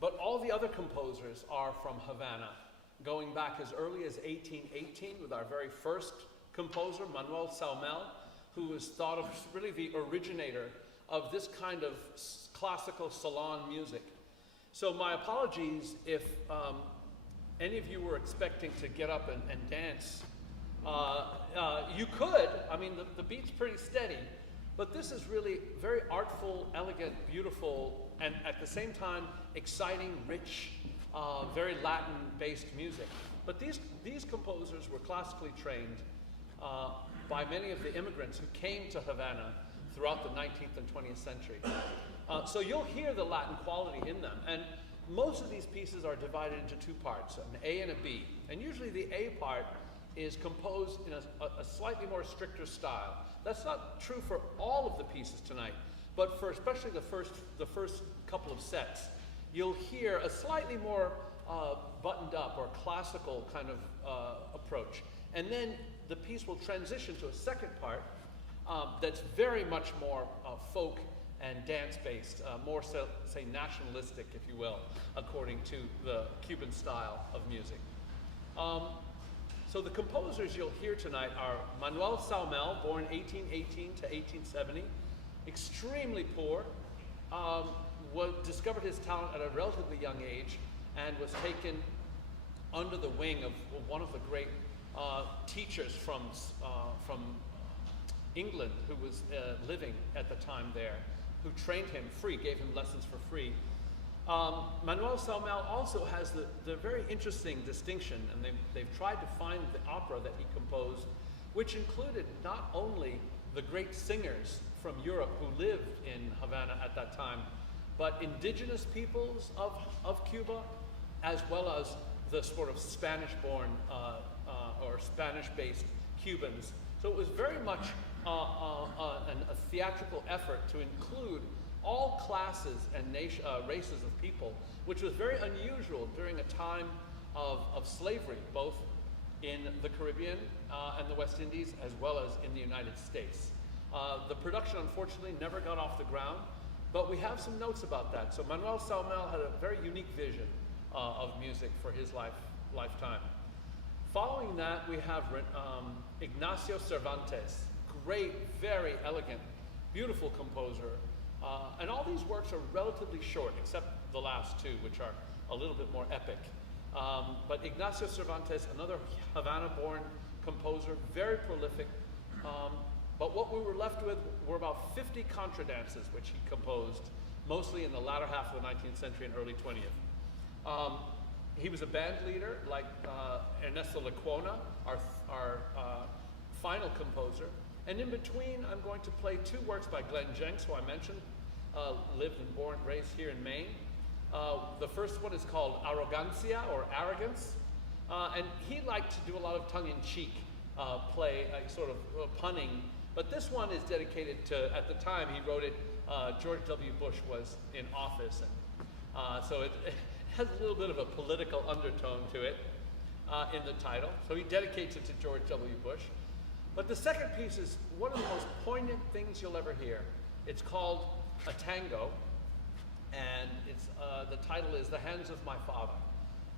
But all the other composers are from Havana, going back as early as 1818 with our very first composer, Manuel Saumel, who was thought of really the originator of this kind of classical salon music. So my apologies if any of you were expecting to get up and dance. You could. I mean, the beat's pretty steady. But this is really very artful, elegant, beautiful, and at the same time, exciting, rich, very Latin-based music. But these composers were classically trained by many of the immigrants who came to Havana throughout the 19th and 20th century. So you'll hear the Latin quality in them. And most of these pieces are divided into two parts, an A and a B. And usually the A part is composed in a slightly more stricter style. That's not true for all of the pieces tonight, but for especially the first couple of sets, you'll hear a slightly more buttoned up or classical kind of approach. And then the piece will transition to a second part that's very much more folk and dance-based, more so, say, nationalistic, if you will, according to the Cuban style of music. So the composers you'll hear tonight are Manuel Saumel, born 1818 to 1870, extremely poor, discovered his talent at a relatively young age, and was taken under the wing of one of the great teachers from England, who was living at the time there, who trained him free, gave him lessons for free. Manuel Saumel also has the very interesting distinction, and they've tried to find the opera that he composed, which included not only the great singers from Europe who lived in Havana at that time, but indigenous peoples of Cuba, as well as the sort of Spanish-born or Spanish-based Cubans. So it was very much a theatrical effort to include all classes and races of people, which was very unusual during a time of slavery, both in the Caribbean and the West Indies, as well as in the United States. The production, unfortunately, never got off the ground, but we have some notes about that. So Manuel Saumel had a very unique vision of music for his lifetime. Following that, we have Ignacio Cervantes, great, very elegant, beautiful composer. And all these works are relatively short, except the last two, which are a little bit more epic. But Ignacio Cervantes, another Havana-born composer, very prolific. But what we were left with were about 50 contradances, which he composed, mostly in the latter half of the 19th century and early 20th. He was a band leader, like Ernesto Lecuona, our final composer. And in between, I'm going to play two works by Glenn Jenks, who I mentioned, lived and born, raised here in Maine. The first one is called Arrogancia, or Arrogance. And he liked to do a lot of tongue-in-cheek play, sort of punning. But this one is dedicated to, at the time he wrote it, George W. Bush was in office. And so it has a little bit of a political undertone to it in the title. So he dedicates it to George W. Bush. But the second piece is one of the most poignant things you'll ever hear. It's called a tango, and it's, the title is The Hands of My Father.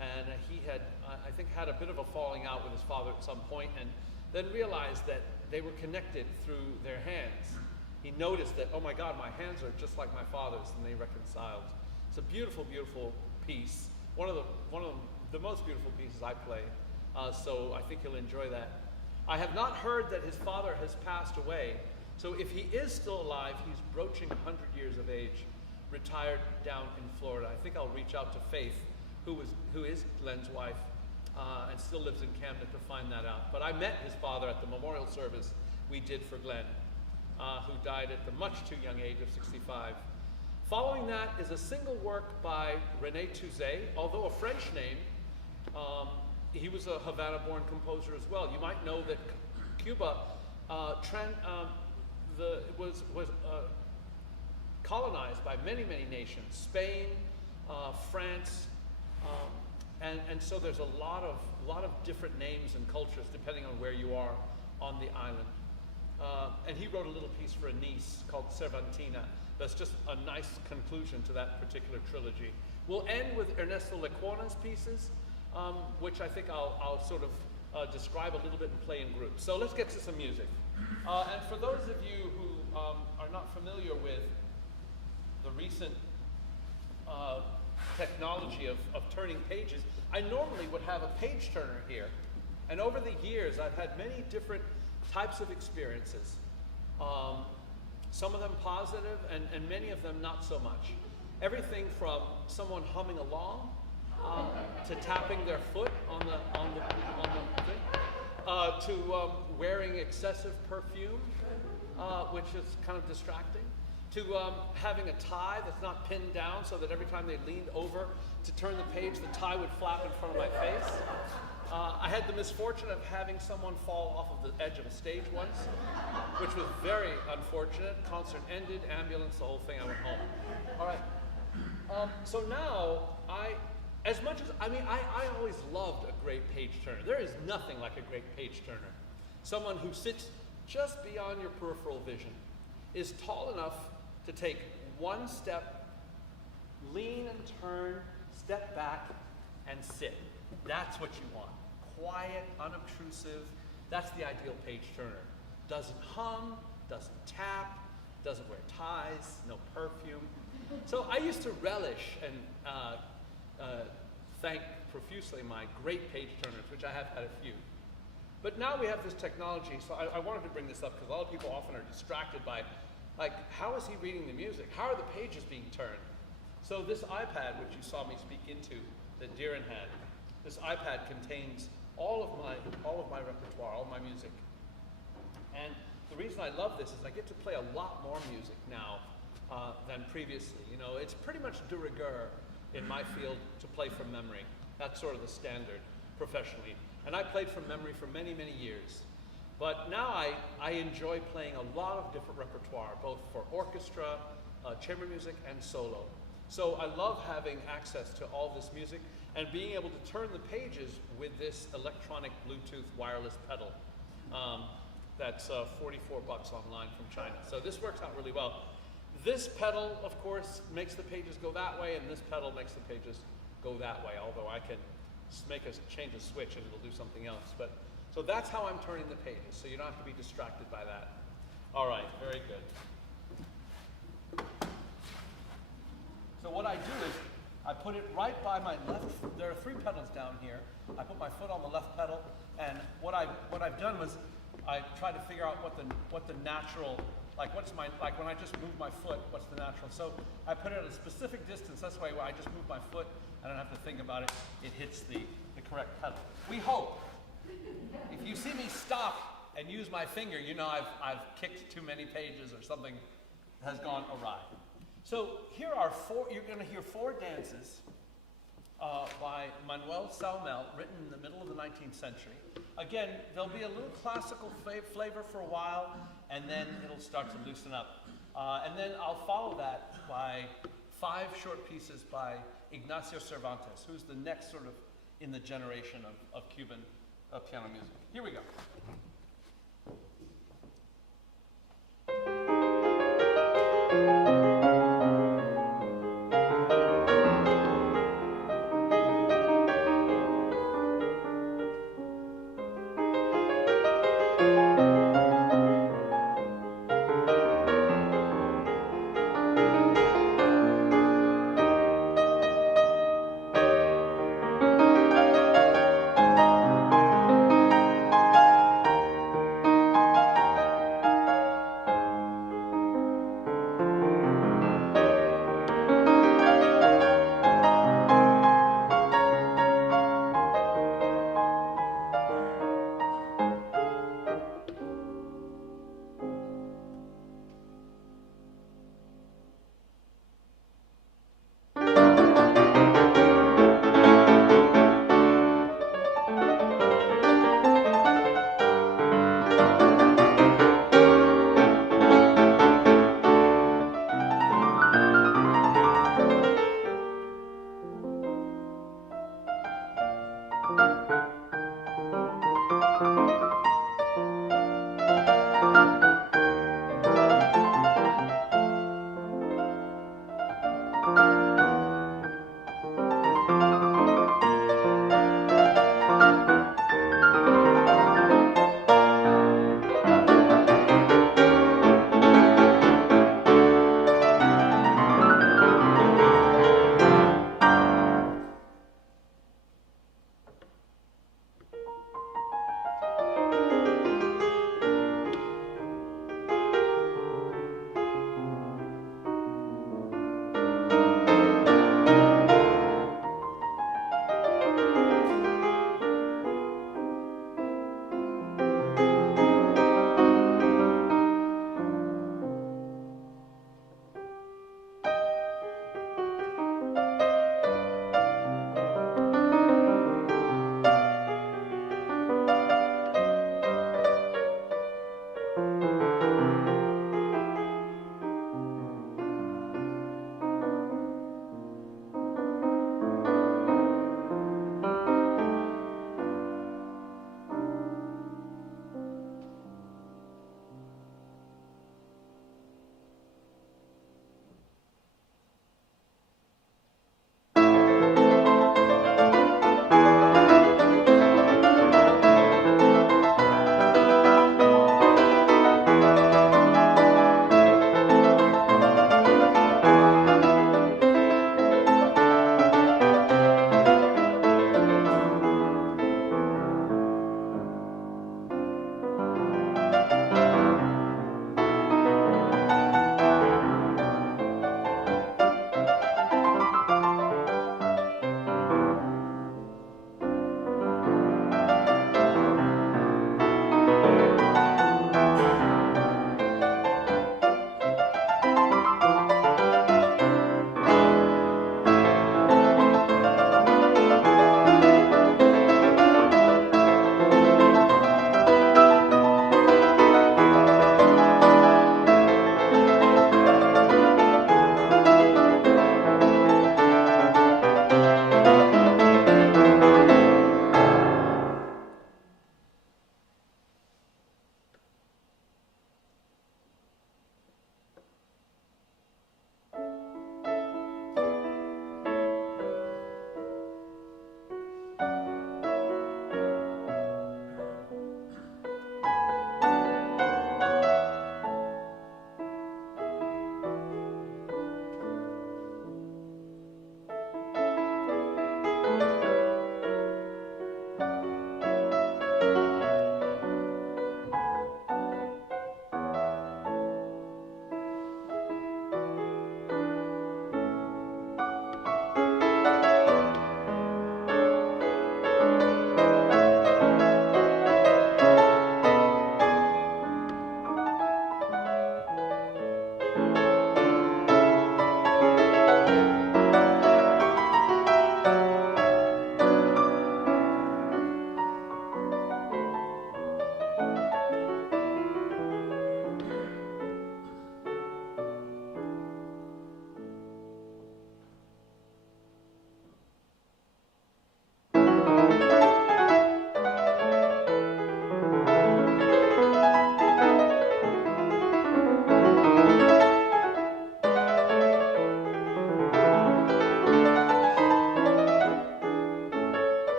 And he had, I think, had a bit of a falling out with his father at some point, and then realized that they were connected through their hands. He noticed that, oh my God, my hands are just like my father's, and they reconciled. It's a beautiful, beautiful piece. One of the most beautiful pieces I play. So I think you'll enjoy that. I have not heard that his father has passed away. So if he is still alive, he's broaching 100 years of age, retired down in Florida. I think I'll reach out to Faith, who is Glenn's wife, and still lives in Camden, to find that out. But I met his father at the memorial service we did for Glenn, who died at the much too young age of 65. Following that is a single work by René Touzé, although a French name. He was a Havana-born composer as well. You might know that Cuba was colonized by many, many nations: Spain, France, and so there's a lot of different names and cultures depending on where you are on the island. And he wrote a little piece for a niece called Cervantina. That's just a nice conclusion to that particular trilogy. We'll end with Ernesto Lecuona's pieces, which I think I'll sort of describe a little bit and play in groups. So let's get to some music. And for those of you who are not familiar with the recent technology of turning pages, I normally would have a page turner here. And over the years, I've had many different types of experiences. Some of them positive and many of them not so much. Everything from someone humming along to tapping their foot on the thing, to wearing excessive perfume, which is kind of distracting, to having a tie that's not pinned down so that every time they leaned over to turn the page, the tie would flap in front of my face. I had the misfortune of having someone fall off of the edge of a stage once, which was very unfortunate. Concert ended, ambulance, the whole thing, I went home. All right. So now, I always loved a great page turner. There is nothing like a great page turner. Someone who sits just beyond your peripheral vision, is tall enough to take one step, lean and turn, step back, and sit. That's what you want. Quiet, unobtrusive. That's the ideal page turner. Doesn't hum, doesn't tap, doesn't wear ties, no perfume. So I used to relish and thank profusely my great page turners, which I have had a few. But now we have this technology, so I wanted to bring this up because a lot of people often are distracted by, like, how is he reading the music? How are the pages being turned? So this iPad, which you saw me speak into, that Diren had, this iPad contains all of my repertoire, all my music. And the reason I love this is I get to play a lot more music now than previously. You know, it's pretty much de rigueur in my field to play from memory. That's sort of the standard professionally. And I played from memory for many, many years. But now I enjoy playing a lot of different repertoire, both for orchestra, chamber music, and solo. So I love having access to all this music and being able to turn the pages with this electronic Bluetooth wireless pedal. That's $44 online from China. So this works out really well. This pedal, of course, makes the pages go that way, and this pedal makes the pages go that way, although I can change a switch and it'll do something else. But so that's how I'm turning the pages, so you don't have to be distracted by that. All right, very good. So what I do is I put it right by my left. There are 3 pedals down here. I put my foot on the left pedal, and what I've done was I tried to figure out what the natural, like when I just move my foot, what's the natural? So I put it at a specific distance. That's why when I just move my foot, I don't have to think about it. It hits the correct pedal. We hope. If you see me stop and use my finger, you know I've kicked too many pages or something has gone awry. So here are 4, you're going to hear 4 dances by Manuel Saumel, written in the middle of the 19th century. Again, there'll be a little classical flavor for a while, and then it'll start to loosen up. And then I'll follow that by 5 short pieces by Ignacio Cervantes, who's the next sort of in the generation of Cuban piano music. Here we go.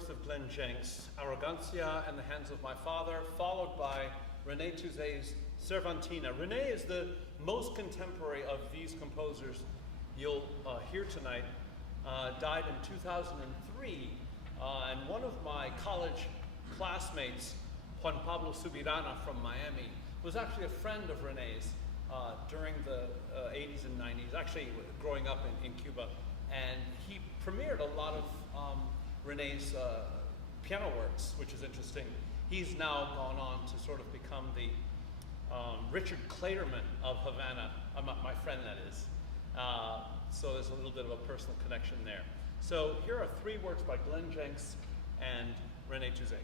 works of Glenn Jenks, Arrogancia and the Hands of My Father, followed by René Touzet's Cervantina. René is the most contemporary of these composers you'll hear tonight. Died in 2003, and one of my college classmates, Juan Pablo Subirana from Miami, was actually a friend of René's during the 80s and 90s, actually growing up in Cuba. And he premiered a lot of René's piano works, which is interesting. He's now gone on to sort of become the Richard Clayderman of Havana, my friend that is. So there's a little bit of a personal connection there. So here are three works by Glenn Jenks and René Touzet.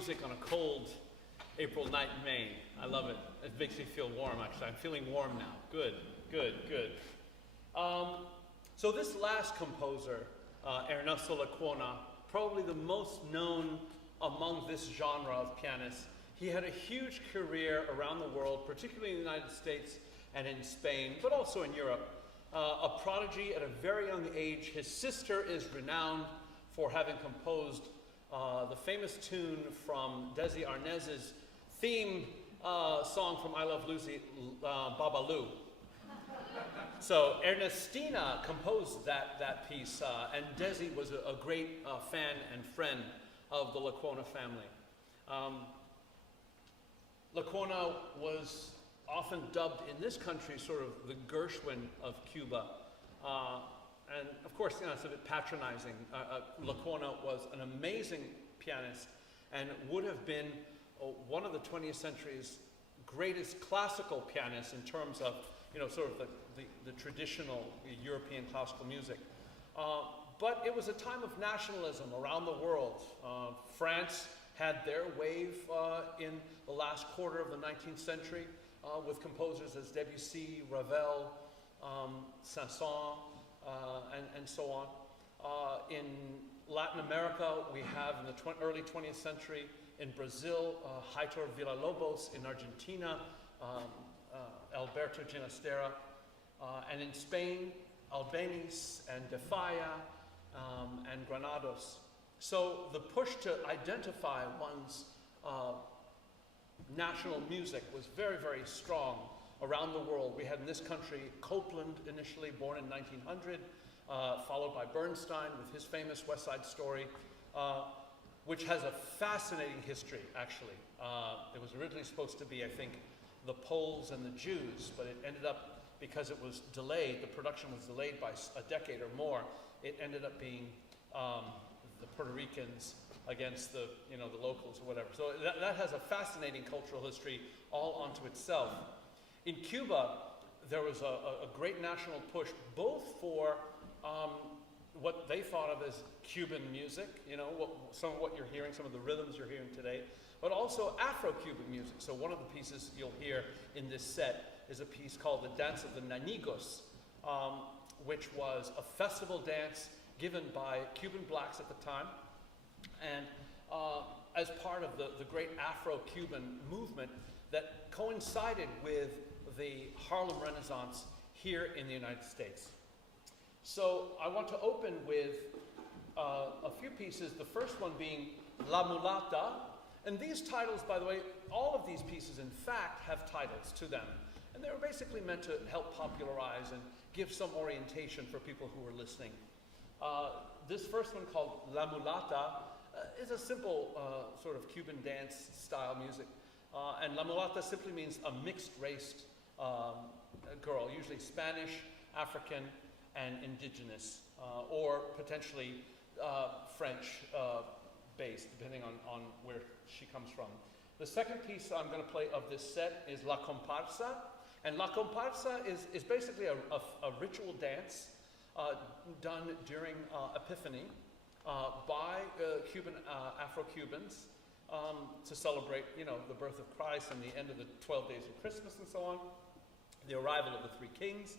music on a cold April night in Maine. I love it. It makes me feel warm, actually. I'm feeling warm now. Good, good, good. So this last composer, Ernesto Lecuona, probably the most known among this genre of pianists. He had a huge career around the world, particularly in the United States and in Spain, but also in Europe. A prodigy at a very young age. His sister is renowned for having composed the famous tune from Desi Arnaz's theme song from I Love Lucy, Babalu. So Ernestina composed that piece, and Desi was a great fan and friend of the Lecuona family. Lecuona was often dubbed in this country sort of the Gershwin of Cuba. And of course, you know, it's a bit patronizing. Lecuona was an amazing pianist and would have been one of the 20th century's greatest classical pianists in terms of, you know, sort of the traditional European classical music. But it was a time of nationalism around the world. France had their wave in the last quarter of the 19th century with composers as Debussy, Ravel, Saint-Saëns, and so on. In Latin America, we have in the early 20th century, in Brazil, Heitor Villa-Lobos, in Argentina, Alberto Ginastera, and in Spain, Albéniz and De Falla, and Granados. So the push to identify one's national music was very, very strong around the world. We had in this country Copland, initially born in 1900, followed by Bernstein with his famous West Side Story, which has a fascinating history, actually. It was originally supposed to be, I think, the Poles and the Jews, but it ended up, because it was delayed, the production was delayed by a decade or more, it ended up being the Puerto Ricans against the, you know, the locals or whatever. So that has a fascinating cultural history all unto itself. In Cuba, there was a great national push, both for what they thought of as Cuban music, you know, some of what you're hearing, some of the rhythms you're hearing today, but also Afro-Cuban music. So one of the pieces you'll hear in this set is a piece called The Dance of the Nanigos, which was a festival dance given by Cuban blacks at the time, and as part of the great Afro-Cuban movement that coincided with the Harlem Renaissance here in the United States. So I want to open with a few pieces, the first one being La Mulata, and these titles, by the way, all of these pieces in fact have titles to them, and they were basically meant to help popularize and give some orientation for people who were listening. This first one, called La Mulata, is a simple sort of Cuban dance style music. And La Mulata simply means a mixed-raced girl, usually Spanish, African, and indigenous, or potentially French-based, depending on where she comes from. The second piece I'm going to play of this set is La Comparsa. And La Comparsa is basically a ritual dance done during Epiphany by Cuban Afro-Cubans to celebrate, you know, the birth of Christ and the end of the 12 days of Christmas and so on, the arrival of the three kings.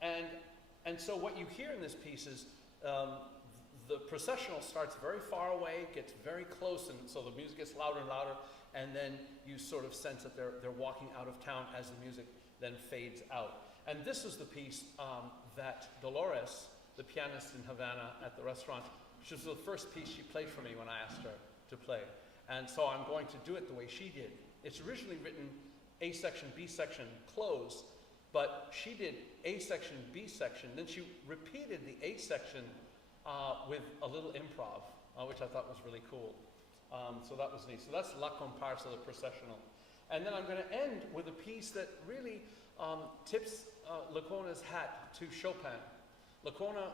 And so what you hear in this piece is the processional starts very far away, gets very close, and so the music gets louder and louder, and then you sort of sense that they're walking out of town as the music then fades out. And this is the piece that Dolores, the pianist in Havana at the restaurant, which was the first piece she played for me when I asked her to play. And so I'm going to do it the way she did. It's originally written A section, B section, close, but she did A section, B section, then she repeated the A section with a little improv, which I thought was really cool. So that was neat. So that's La Comparsa, the processional. And then I'm going to end with a piece that really tips Lecuona's hat to Chopin. Lecuona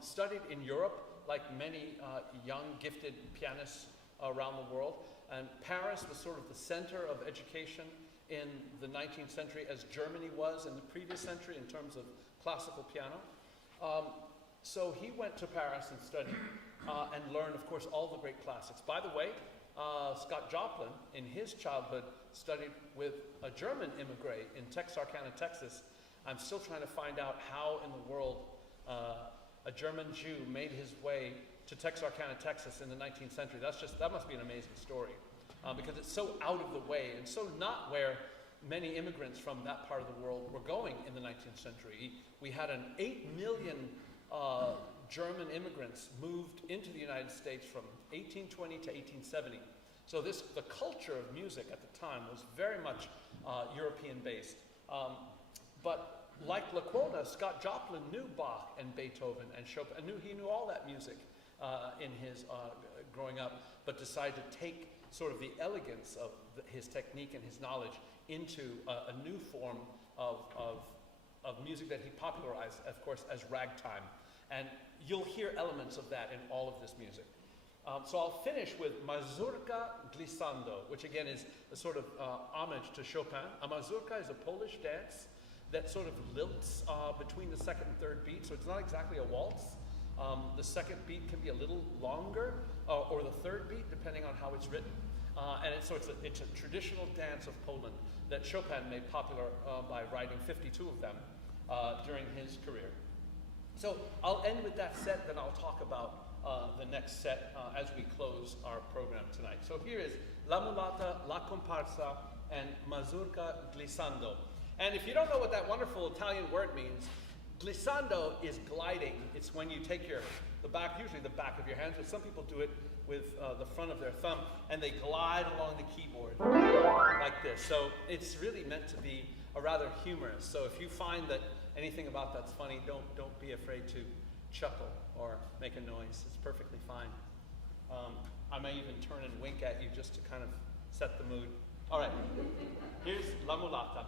studied in Europe, like many young, gifted pianists around the world. And Paris was sort of the center of education in the 19th century, as Germany was in the previous century in terms of classical piano. So he went to Paris and studied and learned, of course, all the great classics. By the way, Scott Joplin, in his childhood, studied with a German immigrant in Texarkana, Texas. I'm still trying to find out how in the world a German Jew made his way to Texarkana, Texas in the 19th century. That must be an amazing story, because it's so out of the way and so not where many immigrants from that part of the world were going in the 19th century. We had an 8 million German immigrants moved into the United States from 1820 to 1870. So the culture of music at the time was very much European-based. But like Lecuona, Scott Joplin knew Bach and Beethoven and Chopin, he knew all that music in his growing up, but decided to take sort of the elegance of his technique and his knowledge into a new form of music that he popularized, of course, as ragtime. And you'll hear elements of that in all of this music. So I'll finish with Mazurka Glissando, which again is a sort of homage to Chopin. A mazurka is a Polish dance that sort of lilts between the second and third beat, so it's not exactly a waltz. The second beat can be a little longer, or the third beat, depending on how it's written. And it's a traditional dance of Poland that Chopin made popular by writing 52 of them during his career. So I'll end with that set, then I'll talk about the next set as we close our program tonight. So here is La Mulata, La Comparsa, and Mazurka Glissando. And if you don't know what that wonderful Italian word means, glissando is gliding. It's when you take usually the back of your hands, but some people do it with the front of their thumb, and they glide along the keyboard like this. So it's really meant to be a rather humorous. So if you find that anything about that's funny, don't be afraid to chuckle or make a noise. It's perfectly fine. I may even turn and wink at you just to kind of set the mood. All right, here's La Mulata.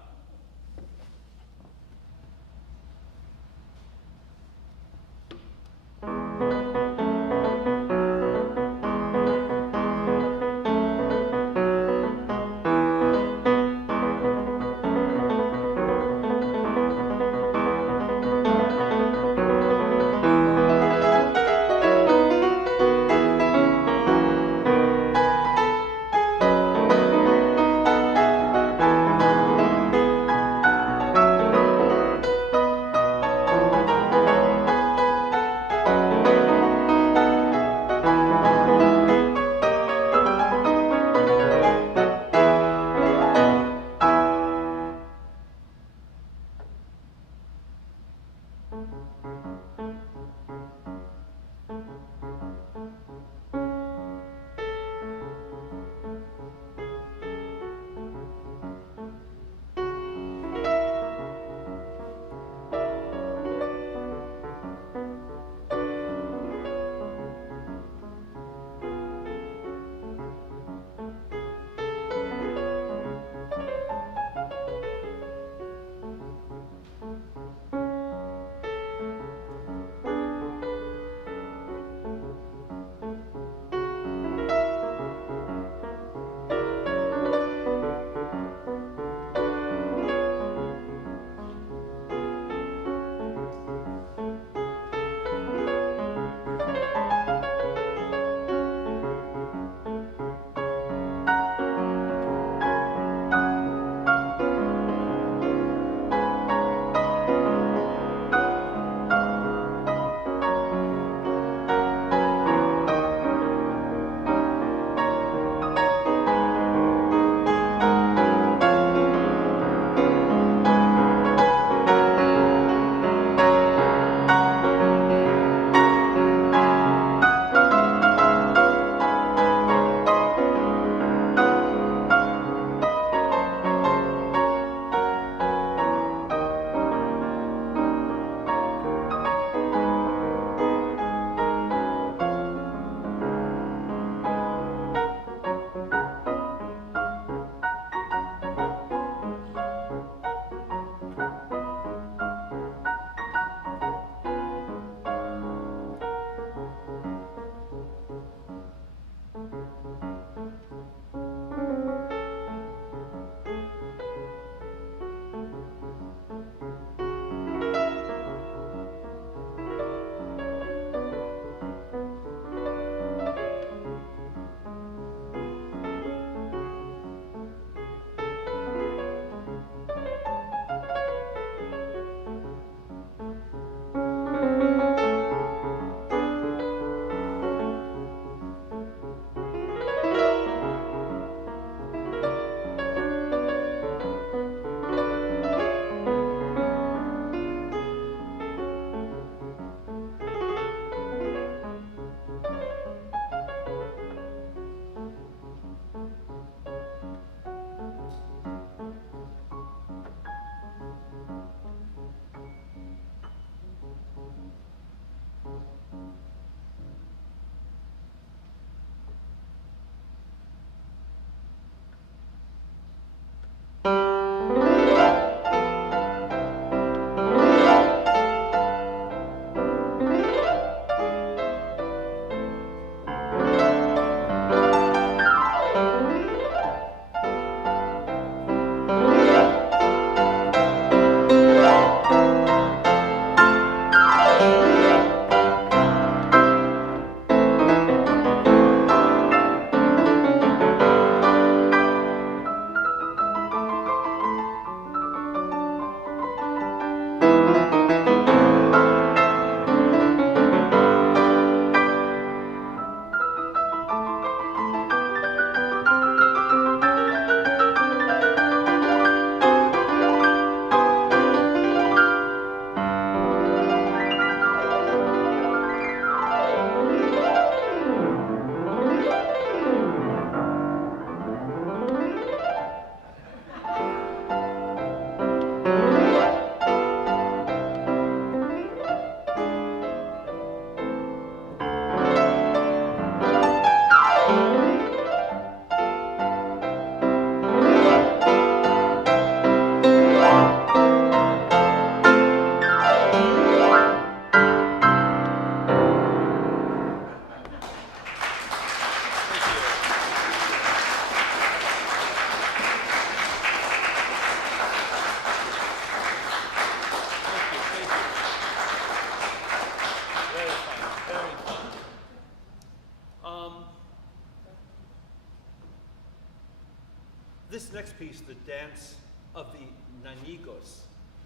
this next piece, the dance of the Ñañigos.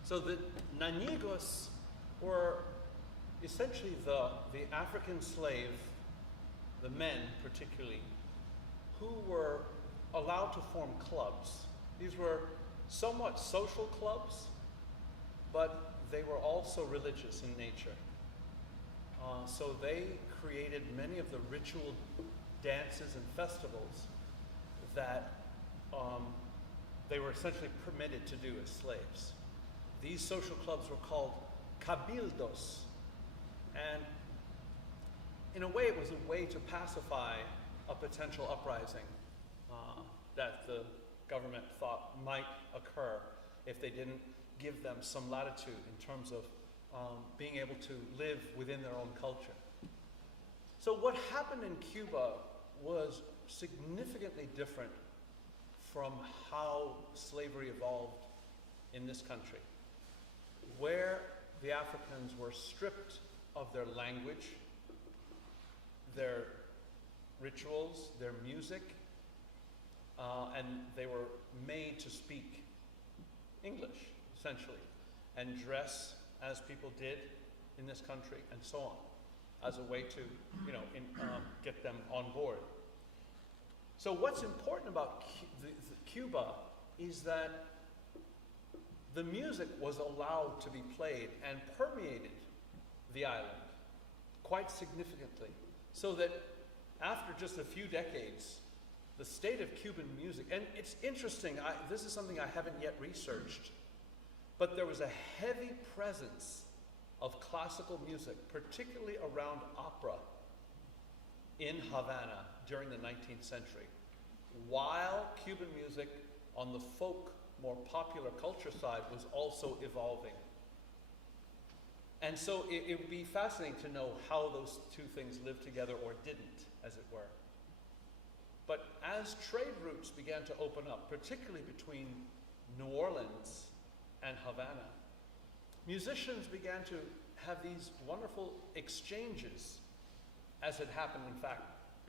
So the Ñañigos were essentially the African slave, the men particularly, who were allowed to form clubs. These were somewhat social clubs, but they were also religious in nature. So they created many of the ritual dances and festivals that they were essentially permitted to do as slaves. These social clubs were called cabildos, and in a way it was a way to pacify a potential uprising that the government thought might occur if they didn't give them some latitude in terms of being able to live within their own culture. So what happened in Cuba was significantly different from how slavery evolved in this country, where the Africans were stripped of their language, their rituals, their music, and they were made to speak English, essentially, and dress as people did in this country, and so on, as a way to, get them on board. So what's important about Cuba is that the music was allowed to be played and permeated the island quite significantly, so that after just a few decades, the state of Cuban music, and it's interesting, this is something I haven't yet researched, but there was a heavy presence of classical music, particularly around opera, in Havana during the 19th century, while Cuban music on the folk, more popular culture side was also evolving. And so it would be fascinating to know how those two things lived together or didn't, as it were. But as trade routes began to open up, particularly between New Orleans and Havana, musicians began to have these wonderful exchanges, as had happened, in fact,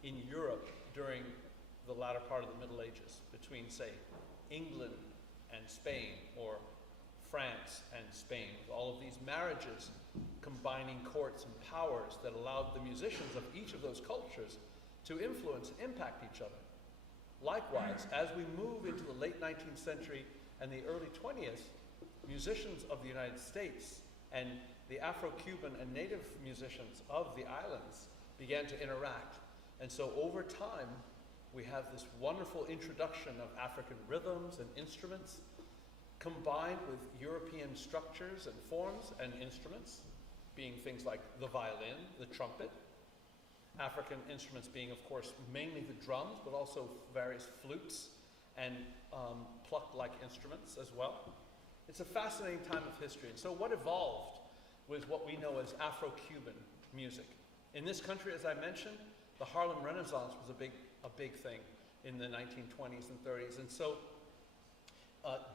in Europe during the latter part of the Middle Ages, between, say, England and Spain, or France and Spain, with all of these marriages combining courts and powers that allowed the musicians of each of those cultures to influence and impact each other. Likewise, as we move into the late 19th century and the early 20th, musicians of the United States and the Afro-Cuban and native musicians of the islands began to interact. And so over time, we have this wonderful introduction of African rhythms and instruments combined with European structures and forms and instruments, being things like the violin, the trumpet, African instruments being, of course, mainly the drums, but also various flutes and plucked-like instruments as well. It's a fascinating time of history. And so what evolved was what we know as Afro-Cuban music. In this country, as I mentioned, the Harlem Renaissance was a big thing in the 1920s and 30s. And so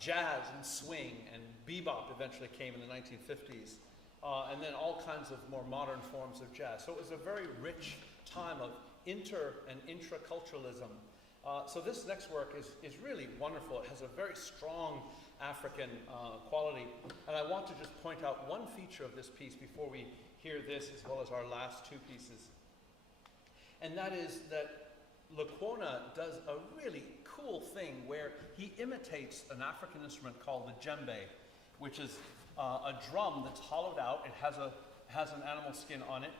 jazz and swing and bebop eventually came in the 1950s. And then all kinds of more modern forms of jazz. So it was a very rich time of inter and intraculturalism. So this next work is really wonderful. It has a very strong African quality. And I want to just point out one feature of this piece before we hear this, as well as our last two pieces. And that is that Lecuona does a really cool thing where he imitates an African instrument called the djembe, which is a drum that's hollowed out. It has an animal skin on it,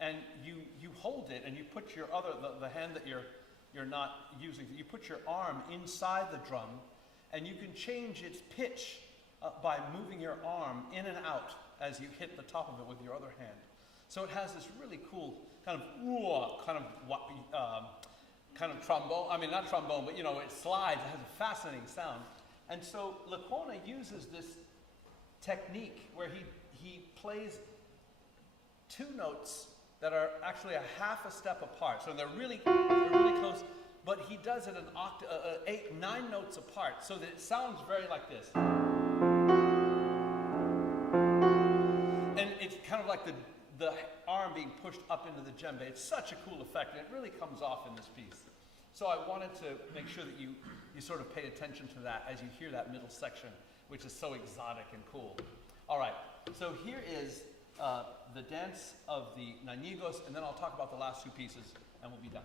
and you hold it and you put your the hand that you're not using, you put your arm inside the drum, and you can change its pitch by moving your arm in and out as you hit the top of it with your other hand. So it has this really cool kind of trombone. I mean, not trombone, but it slides. It has a fascinating sound. And so Lecuona uses this technique where he plays two notes that are actually a half a step apart. So they're really close, but he does it an 9 notes apart, so that it sounds very like this. And it's kind of like the arm being pushed up into the djembe. It's such a cool effect, and it really comes off in this piece. So I wanted to make sure that you sort of pay attention to that as you hear that middle section, which is so exotic and cool. All right, so here is the dance of the Nañigos, and then I'll talk about the last two pieces, and we'll be done.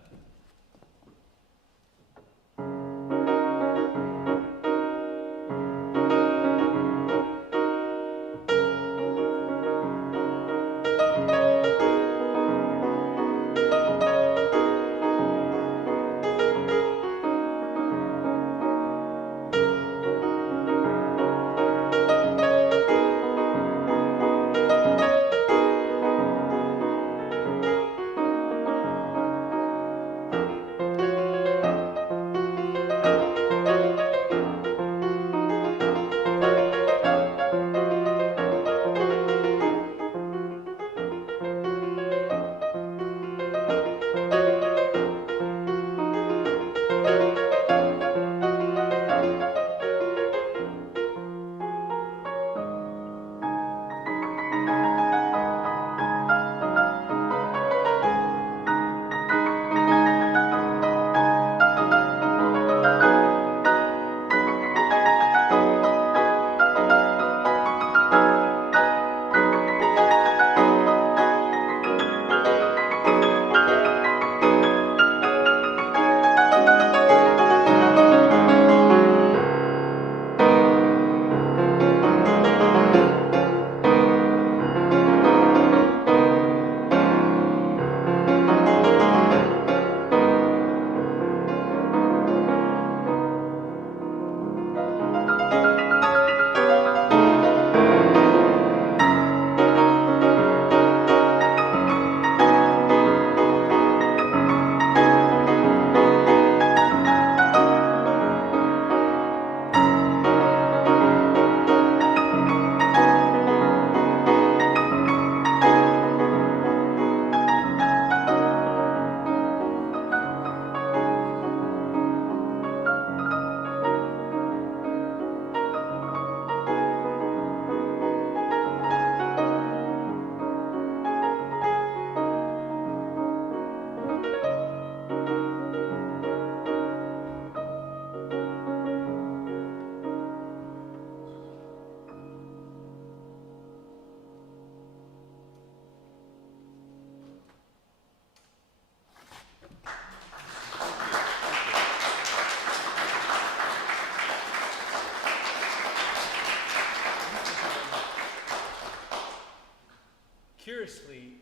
Curiously,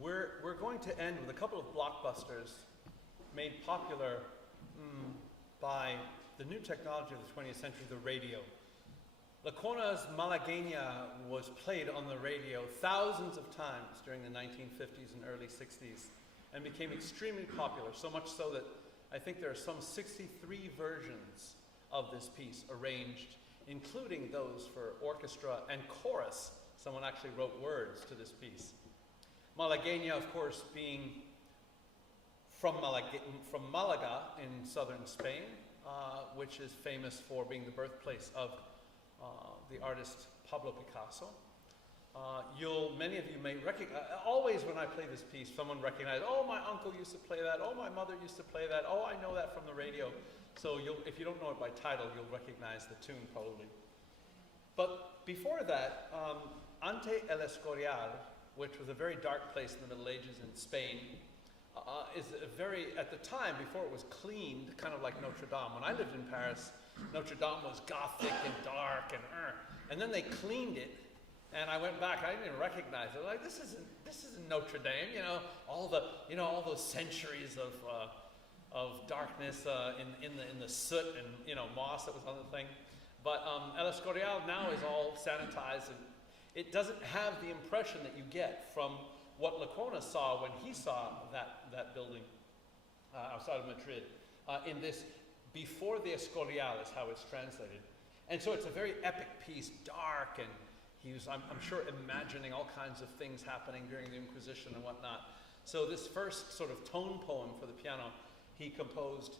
we're going to end with a couple of blockbusters made popular by the new technology of the 20th century, the radio. Lecuona's Malagueña was played on the radio thousands of times during the 1950s and early 60s and became extremely popular, so much so that I think there are some 63 versions of this piece arranged, including those for orchestra and chorus. Someone actually wrote words to this piece. Malagueña, of course, being from Malaga in southern Spain, which is famous for being the birthplace of the artist Pablo Picasso. Many of you may recognize, always when I play this piece, someone recognizes, oh, my uncle used to play that, oh, my mother used to play that, oh, I know that from the radio. So if you don't know it by title, you'll recognize the tune probably. But before that, Ante el Escorial, which was a very dark place in the Middle Ages in Spain, is a very, at the time, before it was cleaned, kind of like Notre Dame. When I lived in Paris, Notre Dame was gothic and dark and then they cleaned it, and I went back, I didn't even recognize it. Like, this isn't Notre Dame, all those centuries of darkness in the soot and moss that was on the thing. But El Escorial now is all sanitized, and it doesn't have the impression that you get from what Lecuona saw when he saw that building outside of Madrid. In this, before the Escorial is how it's translated. And so it's a very epic piece, dark, and he was, I'm sure, imagining all kinds of things happening during the Inquisition and whatnot. So this first sort of tone poem for the piano he composed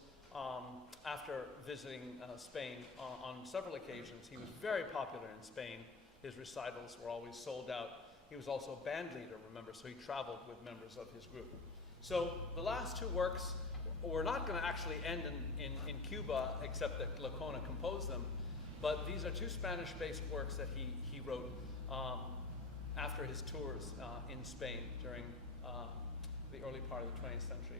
after visiting Spain on several occasions. He was very popular in Spain. His recitals were always sold out. He was also a band leader, remember, so he traveled with members of his group. So the last two works were not going to actually end in Cuba, except that Lacona composed them. But these are two Spanish-based works that he wrote after his tours in Spain during the early part of the 20th century.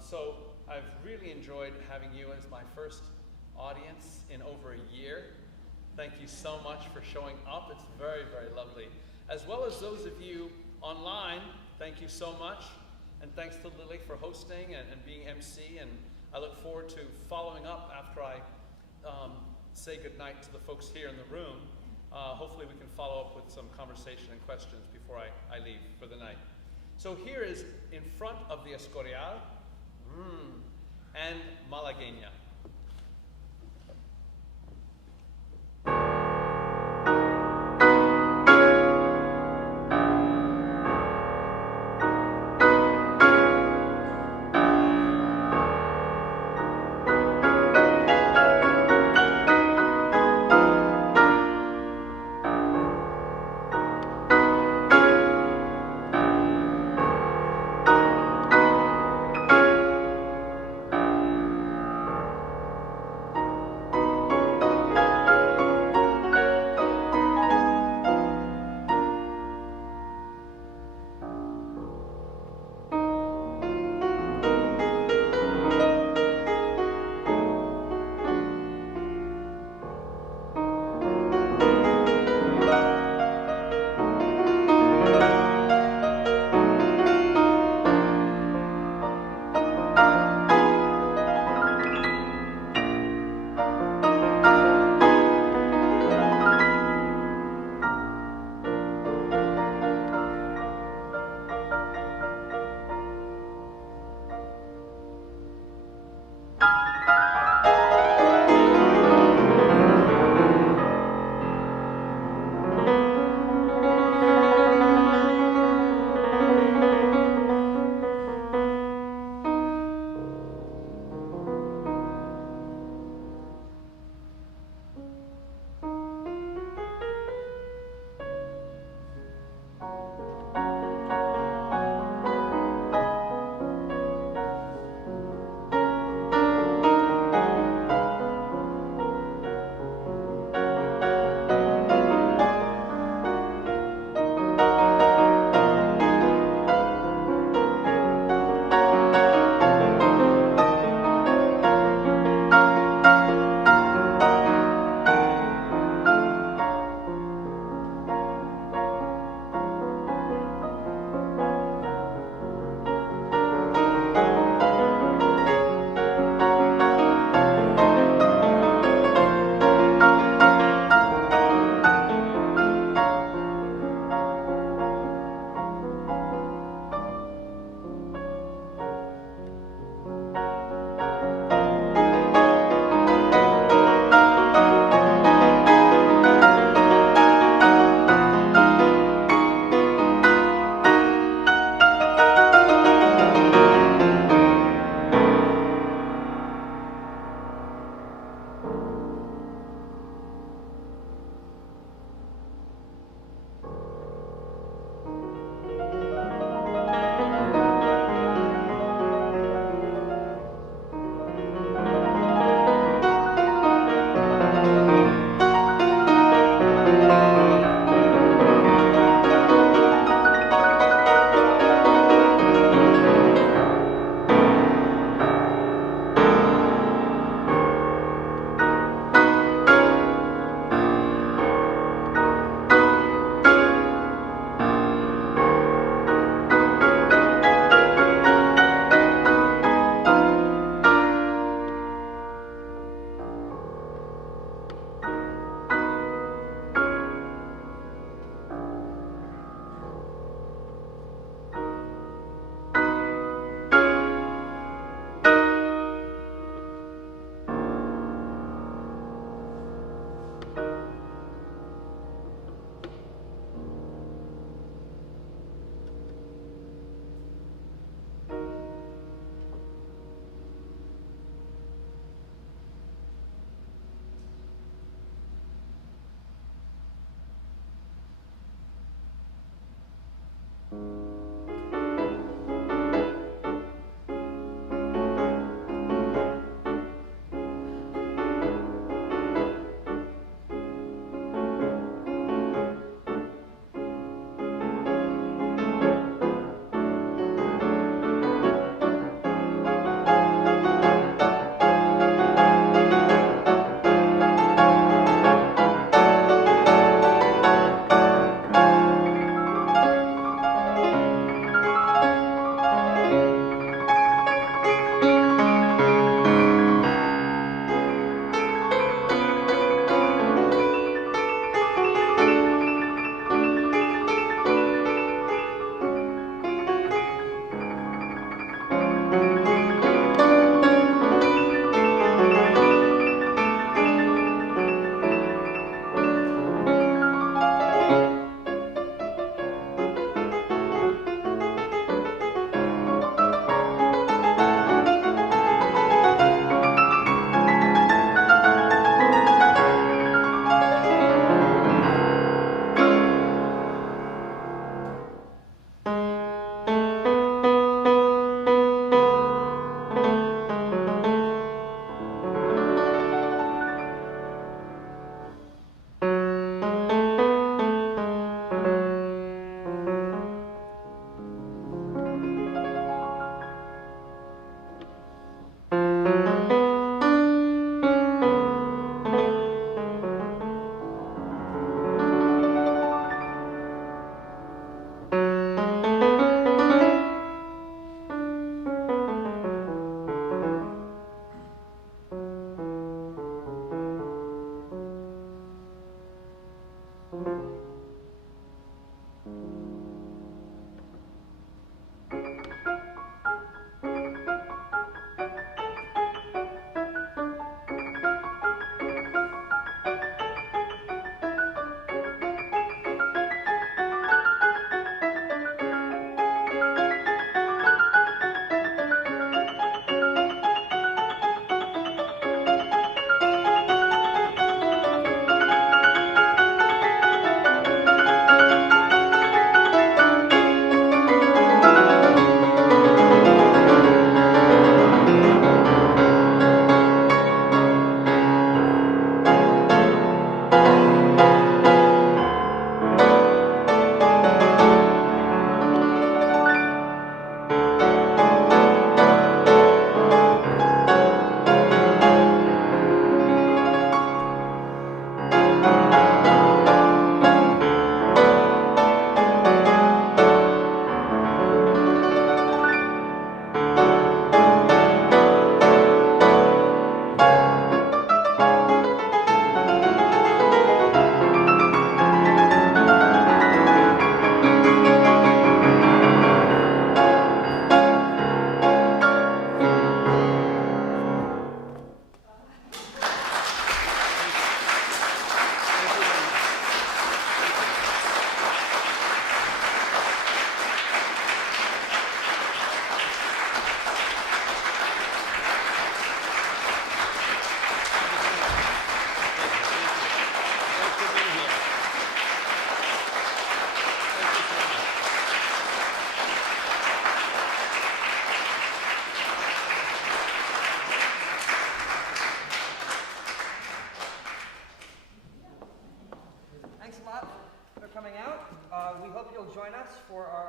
So I've really enjoyed having you as my first audience in over a year. Thank you so much for showing up. It's very, very lovely. As well as those of you online, thank you so much. And thanks to Lily for hosting and being MC. And I look forward to following up after I say goodnight to the folks here in the room. Hopefully we can follow up with some conversation and questions before I leave for the night. So here is in front of the Escorial and Malagueña.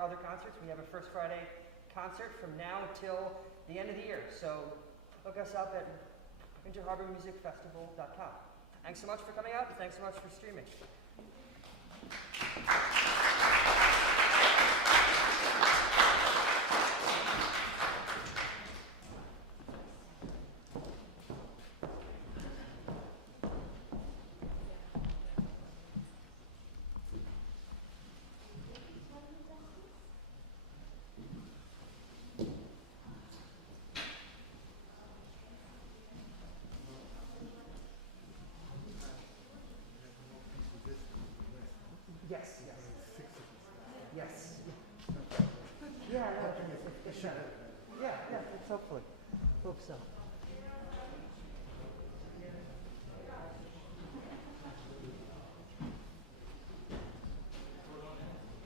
other concerts. We have a First Friday concert from now until the end of the year. So look us up at winterharbormusicfestival.com. Thanks so much for coming out, and thanks so much for streaming. Yes, yes. Yes. Yeah, yeah, it's hopefully. Hope so.